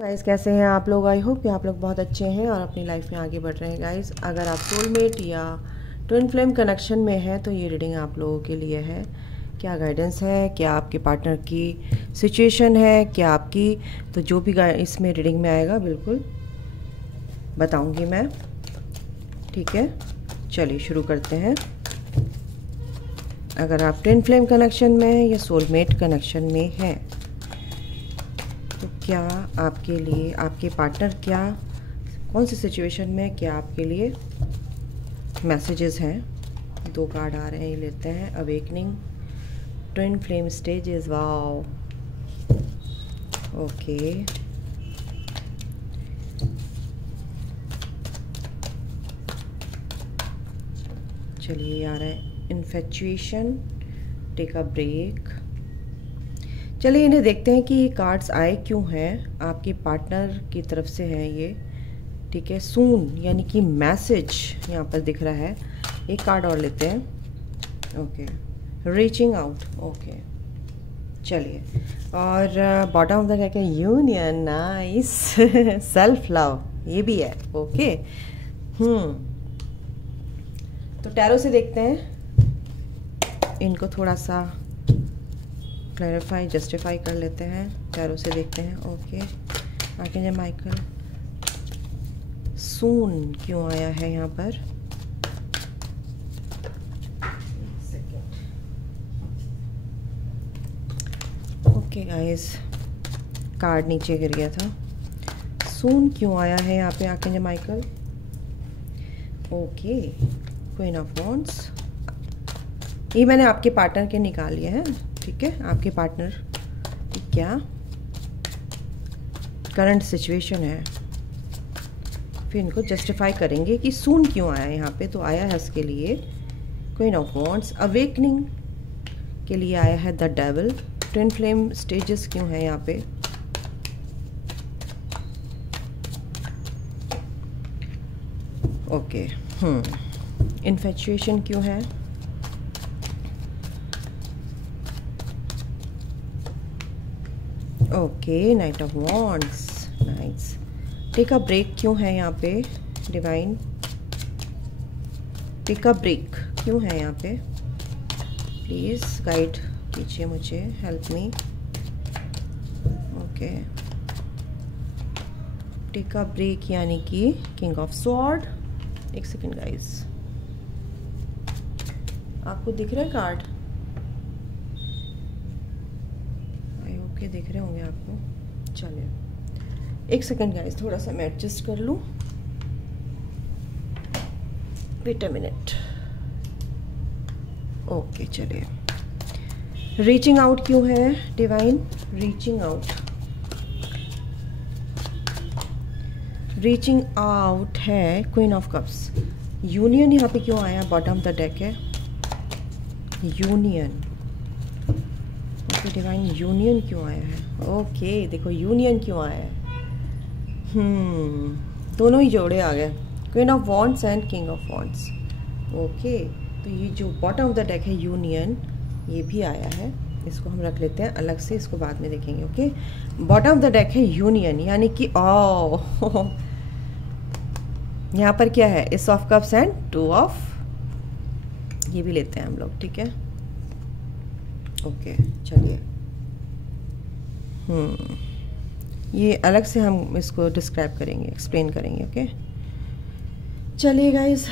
Guys कैसे हैं आप लोग। आई होप कि आप लोग बहुत अच्छे हैं और अपनी लाइफ में आगे बढ़ रहे हैं। गाइस अगर आप सोलमेट या ट्विन फ्लेम कनेक्शन में हैं तो ये रीडिंग आप लोगों के लिए है। क्या गाइडेंस है, क्या आपके पार्टनर की सिचुएशन है, क्या आपकी, तो जो भी इसमें रीडिंग में आएगा बिल्कुल बताऊंगी मैं। ठीक है, चलिए शुरू करते हैं। अगर आप ट्विन फ्लेम कनेक्शन में हैं या सोलमेट कनेक्शन में हैं तो क्या आपके लिए आपके पार्टनर कौन सी सिचुएशन में क्या आपके लिए मैसेजेस हैं। 2 कार्ड आ रहे हैं, ये लेते हैं। Awakening, twin flame stages, wow, okay. चलिए आ रहा है इन्फेचुएशन, टेक अ ब्रेक। चलिए इन्हें देखते हैं कि ये कार्ड्स आए क्यों हैं, आपके पार्टनर की तरफ से हैं ये। ठीक है, सून यानी कि मैसेज यहाँ पर दिख रहा है। एक कार्ड और लेते हैं, ओके। Reaching out, okay. चलिए, और बॉटम ऑफ द डेक है यूनियन, नाइस। सेल्फ लव, ये भी है, ओके। तो टैरो से देखते हैं, इनको थोड़ा सा क्लैरिफाई जस्टिफाई कर लेते हैं। टैरो से देखते हैं, ओके। आर्कएंजल माइकल, सून क्यों आया है यहाँ पर? ओके गाइस, कार्ड नीचे गिर गया था। सून क्यों आया है यहाँ पे archangel Michael? Okay, queen of wands, ये मैंने आपके पार्टनर के निकाल लिया है। ठीक है, आपके पार्टनर की क्या करंट सिचुएशन है, फिर इनको जस्टिफाई करेंगे कि सून क्यों आया यहाँ पे। तो आया है इसके लिए क्वीन ऑफ वॉन्ड्स। अवेकनिंग के लिए आया है the devil. Twin flame stages क्यों है यहाँ पे? ओके, इन्फेचुएशन क्यों है? Okay, knight of wands, nice. Take a break क्यों है यहाँ पे? डिवाइन, टेक अ ब्रेक क्यों है यहाँ पे? प्लीज़ गाइड कीजिए मुझे, help me. Okay, take a break यानी कि किंग ऑफ स्वॉर्ड। एक सेकेंड गाइस, आपको दिख रहा है कार्ड? के देख रहे होंगे आपको। चलिए एक सेकंड गाइस, थोड़ा सा मैं एडजस्ट कर लूं। Wait a minute. ओके, चलिए। रीचिंग आउट क्यों है divine? Reaching out, reaching out है क्वीन ऑफ कप्स। यूनियन यहाँ पे क्यों आया? बॉटम ऑफ द डेक है यूनियन। डिवाइन, यूनियन क्यों आया है? ओके, देखो यूनियन क्यों आया है। दोनों ही जोड़े आ गए, queen of wands and king of wands. Okay, तो ये जो बॉटम ऑफ द डेक है यूनियन, ये भी आया है। इसको हम रख लेते हैं अलग से, इसको बाद में देखेंगे। Okay, bottom of the deck है यूनियन यानी कि यहाँ पर क्या है? S of cups and 2 of, ये भी लेते हैं हम लोग। ठीक है, ओके। चलिए, ये अलग से हम इसको डिस्क्राइब करेंगे, एक्सप्लेन करेंगे। ओके, चलिए गाइज,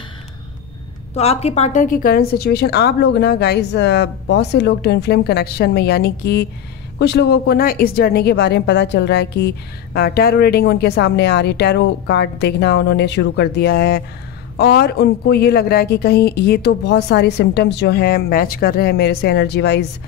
तो आपके पार्टनर की करंट सिचुएशन, आप लोग ना गाइज, बहुत से लोग ट्विन फ्लेम कनेक्शन में, यानी कि कुछ लोगों को ना इस जर्नी के बारे में पता चल रहा है कि टैरो रीडिंग उनके सामने आ रही है, टैरो कार्ड देखना उन्होंने शुरू कर दिया है, और उनको ये लग रहा है कि कहीं ये तो बहुत सारी सिम्टम्स जो हैं मैच कर रहे हैं मेरे से एनर्जी वाइज,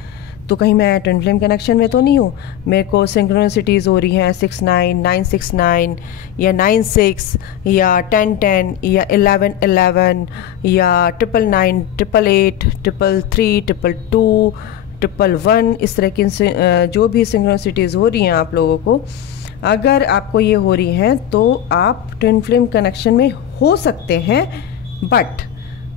तो कहीं मैं ट्विन फ्लेम कनेक्शन में तो नहीं हूँ। मेरे को सिंक्रोनिसिटीज़ हो रही हैं 6-9, 9-6-9 या 9-6 या 10-10 या 11-11 या 9-9, 8-8, 3-3, 2-2, 1-1, इस तरह की जो भी सिंक्रोनिसिटीज़ हो रही हैं आप लोगों को, अगर आपको ये हो रही हैं तो आप ट्विन फ्लेम कनेक्शन में हो सकते हैं। बट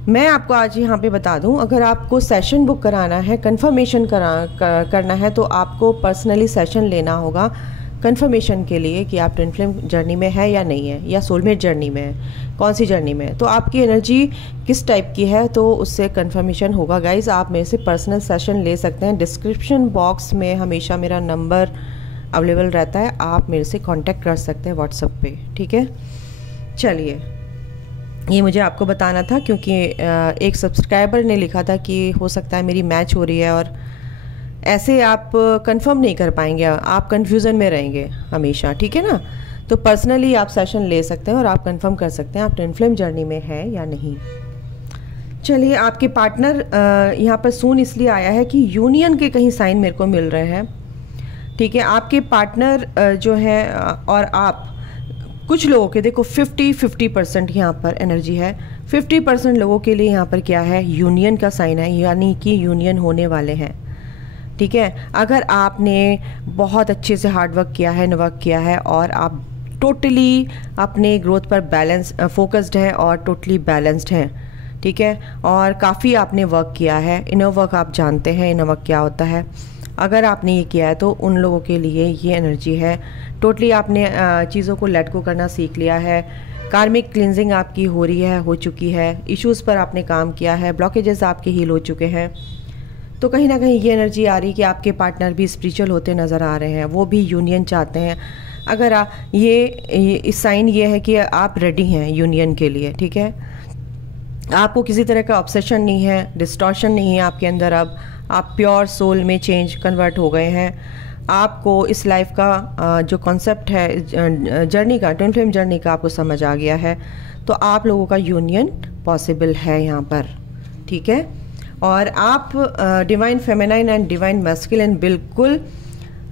मैं आपको आज यहाँ पे बता दूँ, अगर आपको सेशन बुक कराना है, कंफर्मेशन करना है, तो आपको पर्सनली सेशन लेना होगा। कंफर्मेशन के लिए कि आप ट्विन फ्लेम जर्नी में है या नहीं है, या सोलमेट जर्नी में है, कौन सी जर्नी में है, तो आपकी एनर्जी किस टाइप की है, तो उससे कंफर्मेशन होगा गाइज। आप मेरे से पर्सनल सेशन ले सकते हैं। डिस्क्रिप्शन बॉक्स में हमेशा मेरा नंबर अवेलेबल रहता है, आप मेरे से कांटेक्ट कर सकते हैं व्हाट्सएप पे, ठीक है। चलिए, ये मुझे आपको बताना था क्योंकि एक सब्सक्राइबर ने लिखा था कि हो सकता है मेरी मैच हो रही है, और ऐसे आप कंफर्म नहीं कर पाएंगे, आप कंफ्यूजन में रहेंगे हमेशा, ठीक है ना। तो पर्सनली आप सेशन ले सकते हैं और आप कंफर्म कर सकते हैं आप ट्विन फ्लेम जर्नी में है या नहीं। चलिए, आपके पार्टनर यहाँ पर सून इसलिए आया है कि यूनियन के कहीं साइन मेरे को मिल रहे हैं, ठीक है। आपके पार्टनर जो है और आप, कुछ लोगों के देखो 50% यहाँ पर एनर्जी है। 50% लोगों के लिए यहाँ पर क्या है, यूनियन का साइन है, यानी कि यूनियन होने वाले हैं, ठीक है। अगर आपने बहुत अच्छे से हार्ड वर्क किया है, वर्क किया है, और आप टोटली अपने ग्रोथ पर बैलेंस फोकस्ड है और टोटली बैलेंस्ड हैं, ठीक है, और काफ़ी आपने वर्क किया है, इनर वर्क आप जानते हैं इनर वर्क क्या होता है। अगर आपने ये किया है तो उन लोगों के लिए ये एनर्जी है। टोटली आपने चीज़ों को लेट गो करना सीख लिया है, कार्मिक क्लिनजिंग आपकी हो रही है, हो चुकी है, इश्यूज़ पर आपने काम किया है, ब्लॉकेजेस आपके हील हो चुके हैं। तो कहीं ना कहीं ये एनर्जी आ रही है कि आपके पार्टनर भी स्पिरिचुअल होते नज़र आ रहे हैं, वो भी यूनियन चाहते हैं। अगर इस साइन ये है कि आप रेडी हैं यूनियन के लिए, ठीक है। आपको किसी तरह का ऑब्सेशन नहीं है, डिस्टॉर्शन नहीं है आपके अंदर। अब आप प्योर सोल में चेंज कन्वर्ट हो गए हैं। आपको इस लाइफ का जो कॉन्सेप्ट है जर्नी का, ट्विन फ्लेम जर्नी का, आपको समझ आ गया है। तो आप लोगों का यूनियन पॉसिबल है यहाँ पर, ठीक है। और आप divine feminine and divine masculine, बिल्कुल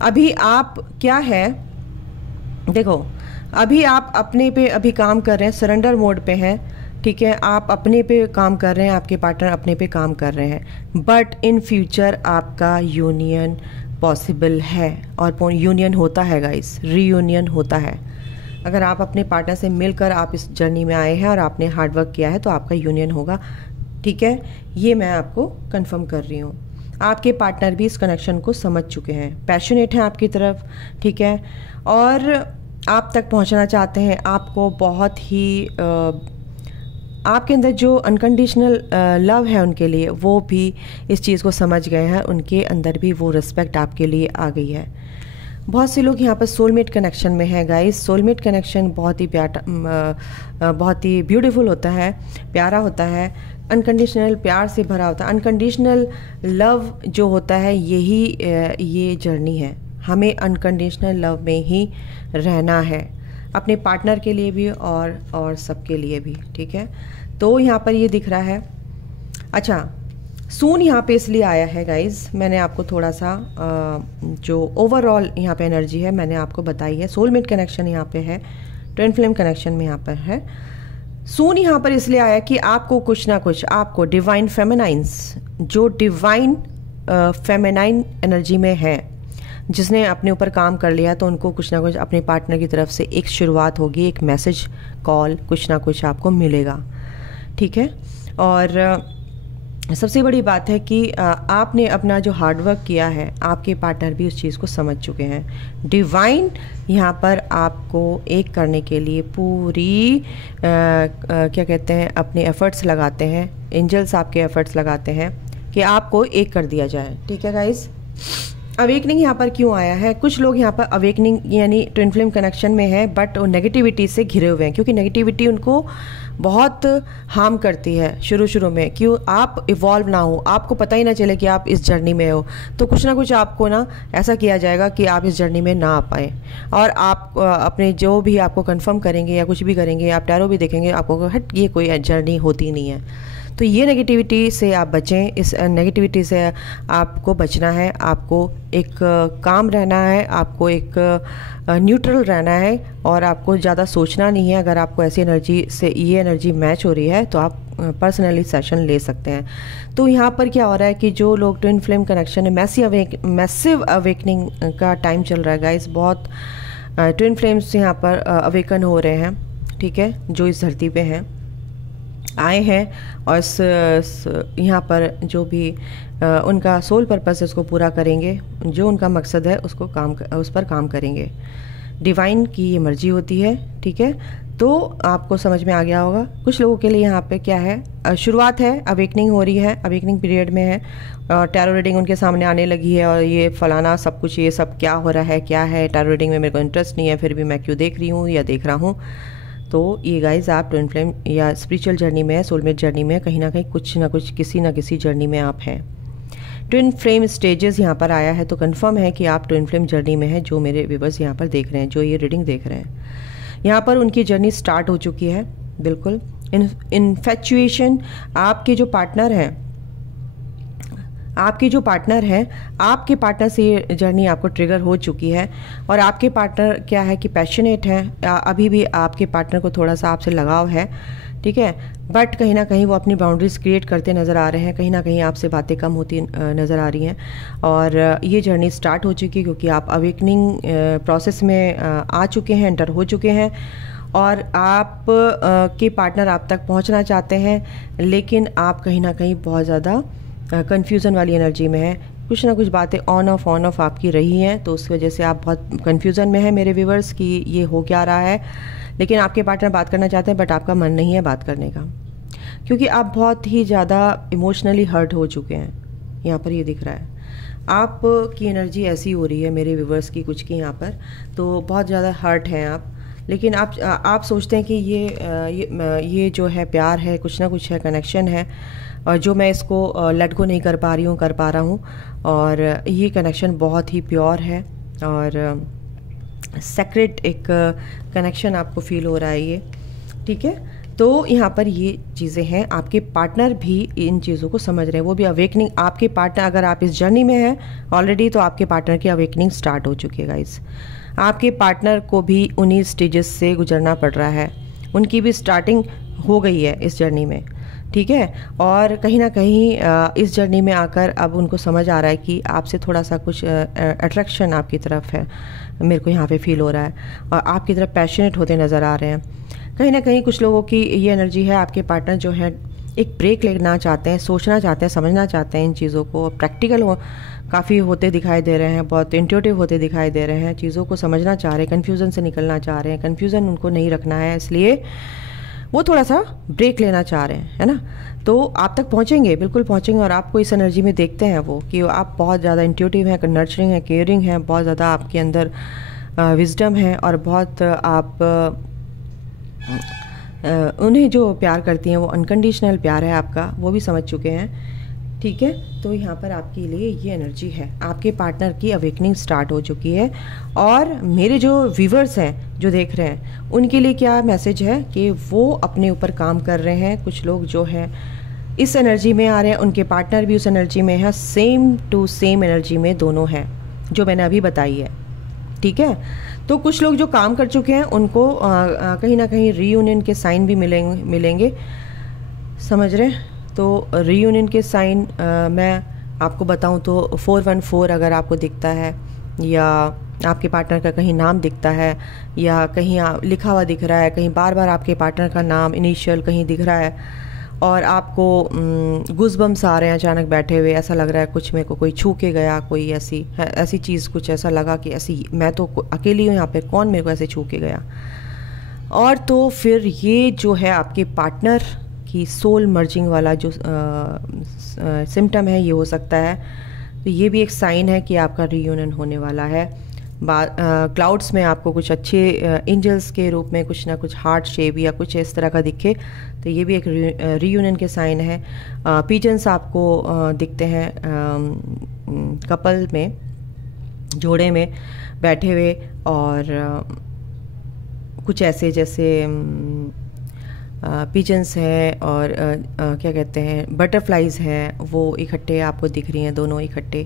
अभी आप क्या है, देखो अभी आप अपने पे अभी काम कर रहे हैं, सरेंडर मोड पे हैं, ठीक है। आप अपने पे काम कर रहे हैं, आपके पार्टनर अपने पे काम कर रहे हैं, बट इन फ्यूचर आपका यूनियन पॉसिबल है, और यूनियन होता है गाइस, रीयूनियन होता है। अगर आप अपने पार्टनर से मिलकर आप इस जर्नी में आए हैं और आपने हार्ड वर्क किया है तो आपका यूनियन होगा, ठीक है। ये मैं आपको कंफर्म कर रही हूँ। आपके पार्टनर भी इस कनेक्शन को समझ चुके हैं, पैशनेट हैं आपकी तरफ, ठीक है, और आप तक पहुँचना चाहते हैं। आपको बहुत ही आपके अंदर जो अनकंडीशनल लव है उनके लिए, वो भी इस चीज़ को समझ गए हैं, उनके अंदर भी वो रिस्पेक्ट आपके लिए आ गई है। बहुत से लोग यहाँ पर सोलमेट कनेक्शन में है गाइस। सोलमेट कनेक्शन बहुत ही ब्यूटीफुल होता है, प्यारा होता है, अनकंडीशनल प्यार से भरा होता है। अनकंडीशनल लव जो होता है, यही ये जर्नी है। हमें अनकंडीशनल लव में ही रहना है, अपने पार्टनर के लिए भी और सबके लिए भी, ठीक है। तो यहाँ पर ये दिख रहा है। अच्छा, सून यहाँ पे इसलिए आया है गाइज, मैंने आपको थोड़ा सा जो ओवरऑल यहाँ पे एनर्जी है मैंने आपको बताई है। सोलमेट कनेक्शन यहाँ पे है, ट्विन फ्लेम कनेक्शन में यहाँ पर है। सून यहाँ पर इसलिए आया कि आपको कुछ ना कुछ, आपको डिवाइन फेमिनाइंस, जो डिवाइन फेमिनाइन एनर्जी में है, जिसने अपने ऊपर काम कर लिया, तो उनको कुछ ना कुछ अपने पार्टनर की तरफ से एक शुरुआत होगी, एक मैसेज, कॉल, कुछ ना कुछ आपको मिलेगा, ठीक है। और सबसे बड़ी बात है कि आपने अपना जो हार्डवर्क किया है, आपके पार्टनर भी उस चीज़ को समझ चुके हैं। डिवाइन यहाँ पर आपको एक करने के लिए पूरी क्या कहते हैं, अपने एफर्ट्स लगाते हैं, एंजल्स आपके एफर्ट्स लगाते हैं कि आपको एक कर दिया जाए, ठीक है गाइस। अवेकनिंग यहाँ पर क्यों आया है? कुछ लोग यहाँ पर अवेकनिंग यानी ट्विन फ्लेम कनेक्शन में है, बट वो नेगेटिविटी से घिरे हुए हैं, क्योंकि नेगेटिविटी उनको बहुत हार्म करती है शुरू में। क्यों? आप इवॉल्व ना हो, आपको पता ही ना चले कि आप इस जर्नी में हो, तो कुछ ना कुछ आपको ना ऐसा किया जाएगा कि आप इस जर्नी में ना आ पाए, और आप अपने जो भी आपको कंफर्म करेंगे या कुछ भी करेंगे, आप टैरो भी देखेंगे, आपको हट ये कोई जर्नी होती नहीं है। तो ये नेगेटिविटी से आप बचें, इस नेगेटिविटी से आपको बचना है, आपको एक काम रहना है, आपको एक न्यूट्रल रहना है, और आपको ज़्यादा सोचना नहीं है। अगर आपको ऐसी एनर्जी से ये एनर्जी मैच हो रही है तो आप पर्सनली सेशन ले सकते हैं। तो यहाँ पर क्या हो रहा है कि जो लोग ट्विन फ्लेम कनेक्शन है, मैसिव अवेकनिंग का टाइम चल रहा है गाइस। बहुत ट्विन फ्लेम्स यहाँ पर अवेकन हो रहे हैं, ठीक है, जो इस धरती पे हैं, आए हैं, और यहाँ पर जो भी उनका सोल पर्पस उसको पूरा करेंगे, जो उनका मकसद है उसको उस पर काम करेंगे। डिवाइन की ये मर्जी होती है, ठीक है। तो आपको समझ में आ गया होगा। कुछ लोगों के लिए यहाँ पे क्या है, शुरुआत है, अवेकनिंग हो रही है, अवेकनिंग पीरियड में है, और टैरो रीडिंग उनके सामने आने लगी है, और ये फलाना सब कुछ, ये सब क्या हो रहा है, क्या है, टैरो रीडिंग में मेरे को इंटरेस्ट नहीं है, फिर भी मैं क्यों देख रही हूँ या देख रहा हूँ। तो ये गाइज आप ट्विन फ्लेम या स्पिरिचुअल जर्नी में, सोलमेट जर्नी में, कहीं ना कहीं कुछ ना कुछ, किसी ना किसी जर्नी में आप हैं। ट्विन फ्लेम स्टेजेस यहाँ पर आया है, तो कंफर्म है कि आप ट्विन फ्लेम जर्नी में है। जो मेरे व्यूअर्स यहाँ पर देख रहे हैं, जो ये रीडिंग देख रहे हैं, यहाँ पर उनकी जर्नी स्टार्ट हो चुकी है। बिल्कुल इन्फैचुएशन, आपके जो पार्टनर हैं, आपके पार्टनर से ये जर्नी आपको ट्रिगर हो चुकी है। और आपके पार्टनर क्या है कि पैशनेट है, अभी भी आपके पार्टनर को थोड़ा सा आपसे लगाव है, ठीक है। बट कहीं ना कहीं वो अपनी बाउंड्रीज क्रिएट करते नज़र आ रहे हैं, कहीं ना कहीं आपसे बातें कम होती नज़र आ रही हैं। और ये जर्नी स्टार्ट हो चुकी है, क्योंकि आप अवेकनिंग प्रोसेस में आ चुके हैं, एंटर हो चुके हैं, और आप के पार्टनर आप तक पहुंचना चाहते हैं, लेकिन आप कहीं ना कहीं बहुत ज़्यादा कन्फ्यूज़न वाली एनर्जी में है। कुछ ना कुछ बातें ऑन ऑफ आपकी रही हैं, तो उस वजह से आप बहुत कन्फ्यूज़न में है मेरे व्यूवर्स कि ये हो क्या रहा है। लेकिन आपके पार्टनर बात करना चाहते हैं, बट आपका मन नहीं है बात करने का, क्योंकि आप बहुत ही ज़्यादा इमोशनली हर्ट हो चुके हैं। यहाँ पर ये दिख रहा है आप की एनर्जी ऐसी हो रही है मेरे व्यूवर्स की, कुछ की यहाँ पर, तो बहुत ज़्यादा हर्ट हैं आप। लेकिन आप सोचते हैं कि ये जो है प्यार है, कुछ ना कुछ है, कनेक्शन है, और जो मैं इसको लेट गो नहीं कर पा रहा हूँ, और ये कनेक्शन बहुत ही प्योर है, और सेक्रेट एक कनेक्शन आपको फील हो रहा है ये, ठीक है। तो यहाँ पर ये चीज़ें हैं, आपके पार्टनर भी इन चीज़ों को समझ रहे हैं, वो भी अवेकनिंग, आपके पार्टनर, अगर आप इस जर्नी में हैं ऑलरेडी, तो आपके पार्टनर की अवेकनिंग स्टार्ट हो चुकी है गाइस। आपके पार्टनर को भी उन्हीं स्टेजेस से गुजरना पड़ रहा है, उनकी भी स्टार्टिंग हो गई है इस जर्नी में, ठीक है। और कहीं ना कहीं इस जर्नी में आकर अब उनको समझ आ रहा है कि आपसे थोड़ा सा कुछ अट्रैक्शन आपकी तरफ है, मेरे को यहाँ पे फील हो रहा है, और आपकी तरफ पैशनेट होते नज़र आ रहे हैं। कहीं ना कहीं कुछ लोगों की ये एनर्जी है, आपके पार्टनर जो है एक ब्रेक लेना चाहते हैं, सोचना चाहते हैं, समझना चाहते हैं इन चीज़ों को, प्रैक्टिकल काफ़ी होते दिखाई दे रहे हैं, बहुत इंट्यूटिव होते दिखाई दे रहे हैं, चीज़ों को समझना चाह रहे हैं, कन्फ्यूज़न से निकलना चाह रहे हैं, कन्फ्यूज़न उनको नहीं रखना है, इसलिए वो थोड़ा सा ब्रेक लेना चाह रहे हैं, है ना। तो आप तक पहुंचेंगे, बिल्कुल पहुंचेंगे, और आपको इस एनर्जी में देखते हैं वो कि आप बहुत ज़्यादा इंट्यूटिव हैं, नर्चरिंग है, केयरिंग है, बहुत ज़्यादा आपके अंदर विजडम है, और बहुत आप उन्हें जो प्यार करती हैं वो अनकंडीशनल प्यार है आपका, वो भी समझ चुके हैं, ठीक है। तो यहाँ पर आपके लिए ये एनर्जी है, आपके पार्टनर की अवेकनिंग स्टार्ट हो चुकी है। और मेरे जो व्यूवर्स हैं जो देख रहे हैं, उनके लिए क्या मैसेज है कि वो अपने ऊपर काम कर रहे हैं। कुछ लोग जो हैं इस एनर्जी में आ रहे हैं, उनके पार्टनर भी उस एनर्जी में है, सेम टू सेम एनर्जी में दोनों हैं, जो मैंने अभी बताई है, ठीक है। तो कुछ लोग जो काम कर चुके हैं उनको कहीं ना कहीं रीयूनियन के साइन भी मिलेंगे, समझ रहे हैं। तो रीयूनियन के साइन मैं आपको बताऊं तो 414 अगर आपको दिखता है, या आपके पार्टनर का कहीं नाम दिखता है, या कहीं लिखा हुआ दिख रहा है, कहीं बार बार आपके पार्टनर का नाम इनिशियल कहीं दिख रहा है, और आपको गुज़बम्स आ रहे हैं अचानक बैठे हुए, ऐसा लग रहा है कुछ मेरे को कोई छू के गया, कोई ऐसी चीज़, कुछ ऐसा लगा कि ऐसी, मैं तो अकेली हूँ यहाँ पे, कौन मेरे को ऐसे छू के गया। और तो फिर ये जो है आपके पार्टनर की सोल मर्जिंग वाला जो सिम्टम है, ये हो सकता है। तो ये भी एक साइन है कि आपका रीयूनियन होने वाला है। क्लाउड्स में आपको कुछ अच्छे एंजल्स के रूप में कुछ ना कुछ हार्ट शेप या कुछ इस तरह का दिखे, तो ये भी एक रीयूनियन के साइन है। पिजन्स आपको दिखते हैं कपल में, जोड़े में बैठे हुए, और कुछ ऐसे जैसे पिजन्स हैं, और क्या कहते हैं, बटरफ्लाइज हैं, वो इकट्ठे आपको दिख रही हैं, दोनों इकट्ठे।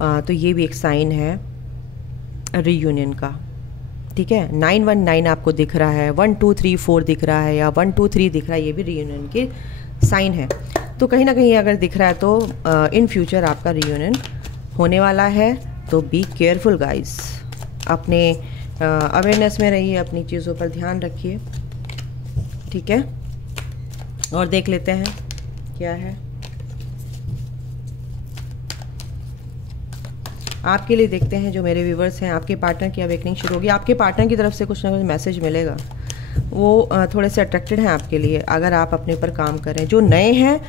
तो ये भी एक साइन है रीयूनियन का, ठीक है। 919 आपको दिख रहा है, 1 2 3 4 दिख रहा है, या 1 2 3 दिख रहा है, ये भी रीयूनियन के साइन है। तो कहीं ना कहीं अगर दिख रहा है तो इन फ्यूचर आपका रीयूनियन होने वाला है। तो बी केयरफुल गाइस, अपने अवेयरनेस में रहिए, अपनी चीज़ों पर ध्यान रखिए, ठीक है। और देख लेते हैं क्या है। आपके लिए देखते हैं जो मेरे व्यूवर्स हैं, आपके पार्टनर की अवेकनिंग शुरू होगी, आपके पार्टनर की तरफ से कुछ ना कुछ मैसेज मिलेगा, वो थोड़े से अट्रैक्टेड हैं आपके लिए अगर आप अपने ऊपर काम करें। जो नए हैं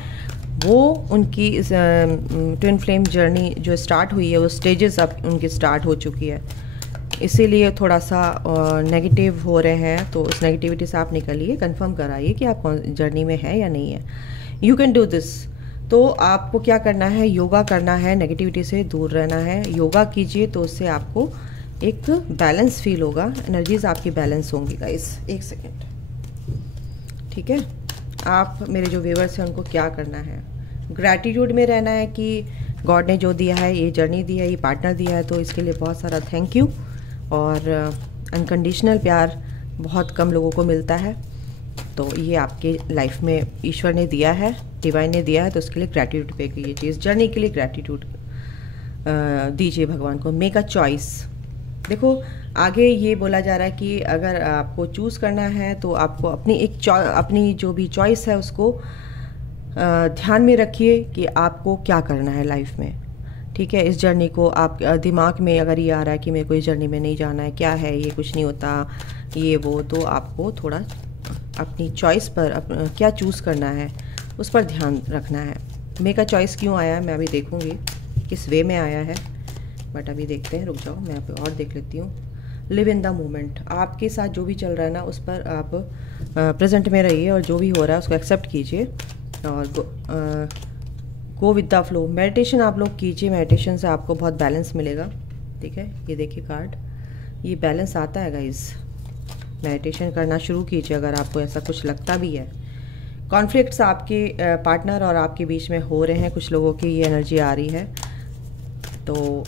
वो उनकी ट्विन फ्लेम जर्नी जो स्टार्ट हुई है वो स्टेजेस अब उनकी स्टार्ट हो चुकी है, इसीलिए थोड़ा सा नेगेटिव हो रहे हैं। तो उस नेगेटिविटी से आप निकलिए, कंफर्म कराइए कि आप कौन जर्नी में है या नहीं है। You can do this. तो आपको क्या करना है, योगा करना है, नेगेटिविटी से दूर रहना है। योगा कीजिए तो उससे आपको एक बैलेंस फील होगा, एनर्जीज आपकी बैलेंस होंगी गाइस। एक सेकेंड, ठीक है। आप मेरे जो व्यूअर्स हैं उनको क्या करना है, ग्रैटिट्यूड में रहना है कि गॉड ने जो दिया है, ये जर्नी दी है, ये पार्टनर दिया है, तो इसके लिए बहुत सारा थैंक यू। और अनकंडीशनल प्यार बहुत कम लोगों को मिलता है, तो ये आपके लाइफ में ईश्वर ने दिया है, डिवाइन ने दिया है, तो उसके लिए ग्रैटिट्यूड पे कीजिए। इस जर्नी के लिए ग्रैटिट्यूड दीजिए भगवान को। Make a choice. देखो आगे ये बोला जा रहा है कि अगर आपको चूज़ करना है तो आपको अपनी जो भी चॉइस है उसको ध्यान में रखिए कि आपको क्या करना है लाइफ में, ठीक है। इस जर्नी को आप दिमाग में अगर ये आ रहा है कि मेरे को इस जर्नी में नहीं जाना है, क्या है ये, कुछ नहीं होता ये वो, तो आपको थोड़ा अपनी चॉइस पर क्या चूज़ करना है उस पर ध्यान रखना है। मेक अ चॉइस क्यों आया है मैं अभी देखूंगी, किस वे में आया है, बट अभी देखते हैं, रुक जाओ मैं यहाँ पे और देख लेती हूँ। Live in the moment. आपके साथ जो भी चल रहा है ना उस पर आप प्रेजेंट में रहिए और जो भी हो रहा है उसको एक्सेप्ट कीजिए और go with the flow. Meditation आप लोग कीजिए, मेडिटेशन से आपको बहुत बैलेंस मिलेगा, ठीक है। ये देखिए कार्ड, ये बैलेंस आता है गाइस। मेडिटेशन करना शुरू कीजिए अगर आपको ऐसा कुछ लगता भी है। कॉन्फ्लिक्ट्स आपके पार्टनर और आपके बीच में हो रहे हैं, कुछ लोगों की ये एनर्जी आ रही है, तो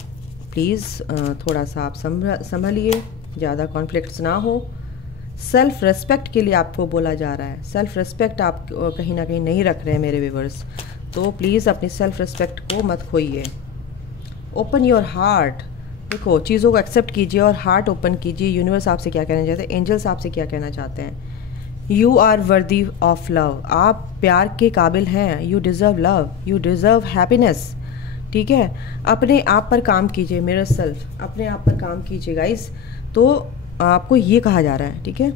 प्लीज़ थोड़ा सा आप संभलिए, ज़्यादा कॉन्फ्लिक्ट्स ना हो। सेल्फ रेस्पेक्ट के लिए आपको बोला जा रहा है, सेल्फ रेस्पेक्ट आप कहीं ना कहीं नहीं रख रहे हैं मेरे व्यूअर्स, तो प्लीज़ अपनी सेल्फ रेस्पेक्ट को मत खोइए। Open your heart. देखो चीज़ों को एक्सेप्ट कीजिए और हार्ट ओपन कीजिए। यूनिवर्स आपसे क्या कहना चाहते हैं, एंजल्स आपसे क्या कहना चाहते हैं। You are worthy of love. आप प्यार के काबिल हैं। You deserve love, you deserve happiness, ठीक है। अपने आप पर काम कीजिए, मेरा सेल्फ, अपने आप पर काम कीजिए गाइस। तो आपको ये कहा जा रहा है, ठीक है।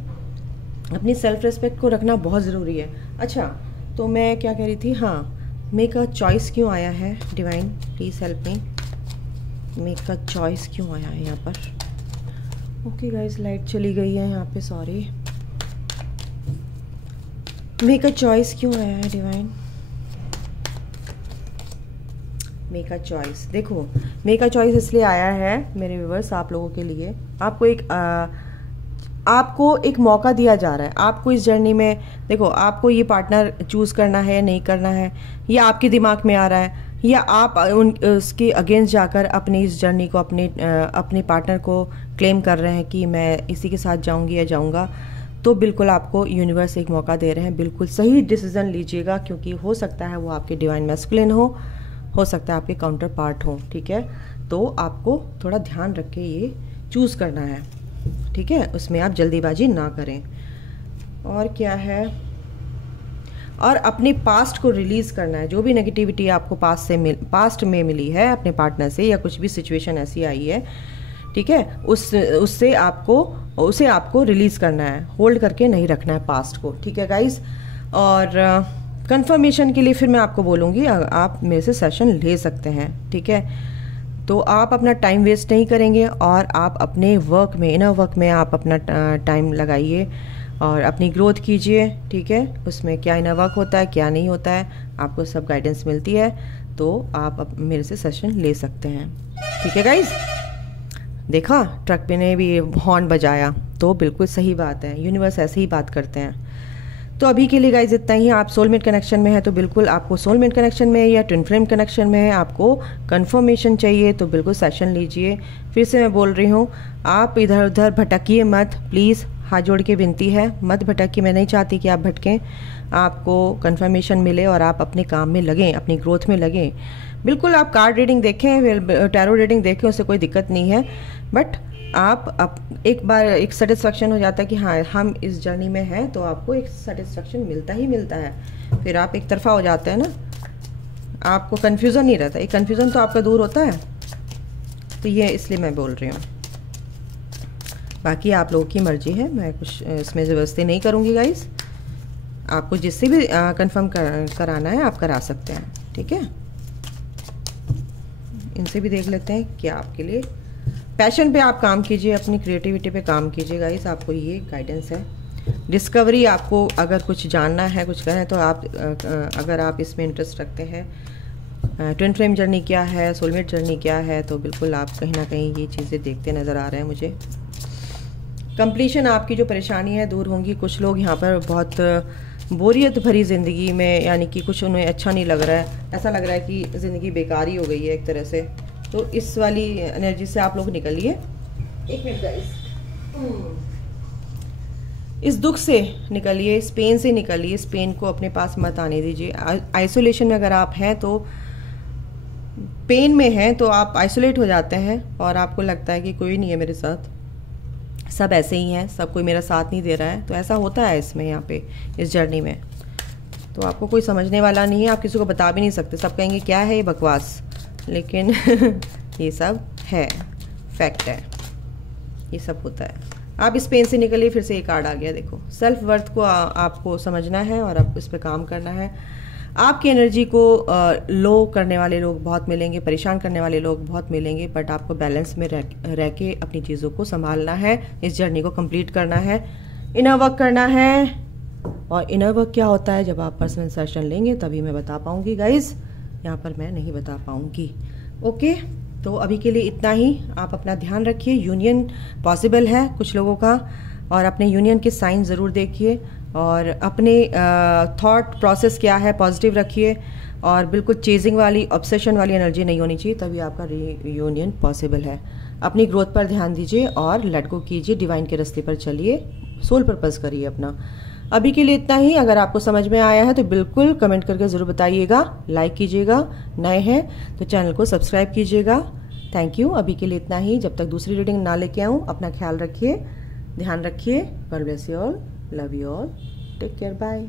अपनी सेल्फ रिस्पेक्ट को रखना बहुत ज़रूरी है। अच्छा तो मैं क्या कह रही थी, हाँ, मेक अ चॉइस क्यों आया है, divine please help me. Make a choice क्यों आया है यहाँ पर। ओके गाइस, लाइट चली गई है यहाँ पे, सॉरी। मेक अ चॉइस क्यों आया है डिवाइन। Make a choice. देखो मेक अ चॉइस इसलिए आया है मेरे व्यूअर्स, आप लोगों के लिए। आपको एक मौका दिया जा रहा है। आपको इस जर्नी में, देखो आपको ये पार्टनर चूज़ करना है नहीं करना है, या आपके दिमाग में आ रहा है, या आप उसके अगेंस्ट जाकर अपनी इस जर्नी को अपने पार्टनर को क्लेम कर रहे हैं कि मैं इसी के साथ जाऊंगी या जाऊंगा, तो बिल्कुल आपको यूनिवर्स एक मौका दे रहे हैं। बिल्कुल सही डिसीजन लीजिएगा, क्योंकि हो सकता है वो आपके डिवाइन मैस्कुलिन हो सकता है आपके काउंटर पार्ट हो, ठीक है। तो आपको थोड़ा ध्यान रख के ये चूज़ करना है, ठीक है। उसमें आप जल्दीबाजी ना करें। और क्या है, और अपने पास्ट को रिलीज़ करना है। जो भी नेगेटिविटी आपको पास्ट में मिली है अपने पार्टनर से, या कुछ भी सिचुएशन ऐसी आई है, ठीक है, उसे आपको रिलीज़ करना है, होल्ड करके नहीं रखना है पास्ट को, ठीक है गाइज। और कंफर्मेशन के लिए फिर मैं आपको बोलूँगी, आप मेरे से सेशन ले सकते हैं, ठीक है। तो आप अपना टाइम वेस्ट नहीं करेंगे और आप अपने वर्क में, इनर वर्क में आप अपना टाइम लगाइए और अपनी ग्रोथ कीजिए, ठीक है। उसमें क्या इनर वर्क होता है, क्या नहीं होता है, आपको सब गाइडेंस मिलती है, तो आप मेरे से सेशन ले सकते हैं, ठीक है गाइज। देखा ट्रक पे ने भी हॉर्न बजाया, तो बिल्कुल सही बात है, यूनिवर्स ऐसे ही बात करते हैं। तो अभी के लिए गाइज इतना ही। आप सोलमेट कनेक्शन में है तो बिल्कुल आपको सोलमेट कनेक्शन में या ट्विन फ्लेम कनेक्शन में है, आपको कंफर्मेशन चाहिए तो बिल्कुल सेशन लीजिए। फिर से मैं बोल रही हूँ, आप इधर उधर भटकिए मत, प्लीज़ हाथ जोड़ के विनती है, मत भटकिए। मैं नहीं चाहती कि आप भटकें, आपको कंफर्मेशन मिले और आप अपने काम में लगें, अपनी ग्रोथ में लगें। बिल्कुल आप कार्ड रीडिंग देखें, टैरो रीडिंग देखें, उससे कोई दिक्कत नहीं है, बट आप एक बार एक सेटिस्फेक्शन हो जाता है कि हाँ हम इस जर्नी में हैं, तो आपको एक सेटिस्फेक्शन मिलता ही मिलता है। फिर आप एक तरफा हो जाते हैं ना, आपको कन्फ्यूज़न नहीं रहता, एक कन्फ्यूज़न तो आपका दूर होता है। तो ये इसलिए मैं बोल रही हूँ। बाकी आप लोगों की मर्जी है, मैं कुछ इसमें ज़बरदस्ती नहीं करूँगी गाइस। आपको जिससे भी कंफर्म कराना है आप करा सकते हैं, ठीक है। इनसे भी देख लेते हैं क्या आपके लिए। पैशन पे आप काम कीजिए, अपनी क्रिएटिविटी पे काम कीजिए गाइस, आपको ये गाइडेंस है। डिस्कवरी, आपको अगर कुछ जानना है, कुछ करना है तो आप अगर आप इसमें इंटरेस्ट रखते हैं, ट्विन फ्लेम जर्नी क्या है, सोलमेट जर्नी क्या है, तो बिल्कुल आप कहीं ना कहीं ये चीज़ें देखते नज़र आ रहे हैं मुझे। कंप्लीशन, आपकी जो परेशानी है दूर होंगी। कुछ लोग यहाँ पर बहुत बोरियत भरी ज़िंदगी में, यानी कि कुछ उन्हें अच्छा नहीं लग रहा है, ऐसा लग रहा है कि ज़िंदगी बेकारी हो गई है एक तरह से, तो इस वाली एनर्जी से आप लोग निकलिए। एक मिनट गाइस, इस दुख से निकलिए, इस पेन से निकलिए, इस पेन को अपने पास मत आने दीजिए। आइसोलेशन में अगर आप हैं तो, पेन में हैं तो आप आइसोलेट हो जाते हैं और आपको लगता है कि कोई नहीं है मेरे साथ, सब ऐसे ही हैं, सब कोई मेरा साथ नहीं दे रहा है। तो ऐसा होता है इसमें, यहाँ पे इस जर्नी में तो आपको कोई समझने वाला नहीं है, आप किसी को बता भी नहीं सकते। सब कहेंगे क्या है ये बकवास, लेकिन ये सब है, फैक्ट है, ये सब होता है। आप इस पेन से निकलिए। फिर से एक कार्ड आ गया, देखो सेल्फ वर्थ को आपको समझना है और आपको इस पर काम करना है। आपकी एनर्जी को लो करने वाले लोग बहुत मिलेंगे, परेशान करने वाले लोग बहुत मिलेंगे, बट आपको बैलेंस में रह के अपनी चीज़ों को संभालना है, इस जर्नी को कंप्लीट करना है, इनर वर्क करना है। और इनर वर्क क्या होता है, जब आप पर्सनल सेशन लेंगे तभी मैं बता पाऊंगी गाइज, यहाँ पर मैं नहीं बता पाऊंगी। ओके, तो अभी के लिए इतना ही। आप अपना ध्यान रखिए। यूनियन पॉसिबल है कुछ लोगों का, और अपने यूनियन के साइन ज़रूर देखिए, और अपने थॉट प्रोसेस क्या है पॉजिटिव रखिए, और बिल्कुल चेजिंग वाली, ऑब्सेशन वाली एनर्जी नहीं होनी चाहिए, तभी आपका यूनियन पॉसिबल है। अपनी ग्रोथ पर ध्यान दीजिए और लेट गो कीजिए, डिवाइन के रास्ते पर चलिए, सोल पर्पस करिए अपना। अभी के लिए इतना ही। अगर आपको समझ में आया है तो बिल्कुल कमेंट करके ज़रूर बताइएगा, लाइक कीजिएगा, नए हैं तो चैनल को सब्सक्राइब कीजिएगा। Thank you. अभी के लिए इतना ही, जब तक दूसरी रीडिंग ना लेके आऊँ, अपना ख्याल रखिए, ध्यान रखिए। God bless you all, love you all, take care, bye.